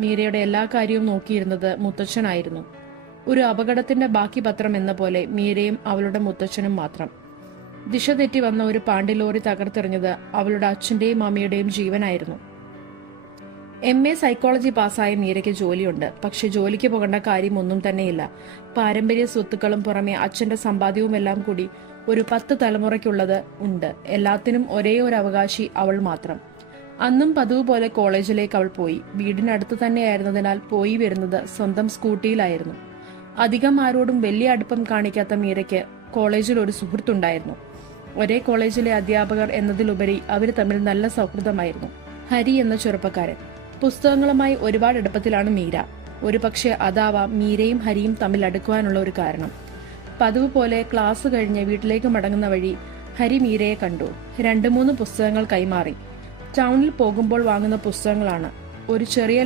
മീരയുടെ എല്ലാ കാര്യവും നോക്കിയിരുന്നത് മുത്തച്ഛനായിരുന്നു. ഒരു അപകടത്തിന്റെ ബാക്കി പത്രം എന്ന പോലെ മീരയും അവളുടെ മുത്തച്ഛനും മാത്രം. ദിശ തെറ്റി വന്ന ഒരു പാണ്ടിലോറി തകർത്തെറിഞ്ഞത് അവളുടെ അച്ഛന്റെയും അമ്മയുടെയും ജീവനായിരുന്നു. MA സൈക്കോളജി പാസ്സായ മീരയ്ക്ക് ജോലിയുണ്ട്. പക്ഷെ ജോലിക്ക് പോകേണ്ട കാര്യം ഒന്നും തന്നെയില്ല. പാരമ്പര്യ സ്വത്തുക്കളും പുറമെ അച്ഛന്റെ സമ്പാദ്യവുമെല്ലാം കൂടി ഒരു 10 തലമുറയ്ക്കുള്ളത് ഉണ്ട്. എല്ലാത്തിനും ഒരേ ഒരു അവകാശി അവൾ മാത്രം. അന്നും പതിവ് പോലെ കോളേജിലേക്ക് അവൾ പോയി. വീടിനടുത്ത് തന്നെയായിരുന്നതിനാൽ പോയി വരുന്നത് സ്വന്തം സ്കൂട്ടിയിലായിരുന്നു. അധികം ആരോടും വലിയ അടുപ്പം കാണിക്കാത്ത മീരയ്ക്ക് കോളേജിൽ ഒരു സുഹൃത്തുണ്ടായിരുന്നു. ഒരേ കോളേജിലെ അധ്യാപകർ എന്നതിലുപരി അവർ തമ്മിൽ നല്ല സൗഹൃദമായിരുന്നു. ഹരി എന്ന ചെറുപ്പക്കാരൻ. പുസ്തകങ്ങളുമായി ഒരുപാട് അടുപ്പത്തിലാണ് മീര. ഒരു പക്ഷെ അതാവാം മീരയും ഹരിയും തമ്മിൽ അടുക്കുവാനുള്ള ഒരു കാരണം. പതിവ് പോലെ ക്ലാസ് കഴിഞ്ഞ് വീട്ടിലേക്ക് മടങ്ങുന്ന വഴി ഹരി മീരയെ കണ്ടു. 2-3 പുസ്തകങ്ങൾ കൈമാറി. ടൗണിൽ പോകുമ്പോൾ വാങ്ങുന്ന പുസ്തകങ്ങളാണ്. ഒരു ചെറിയ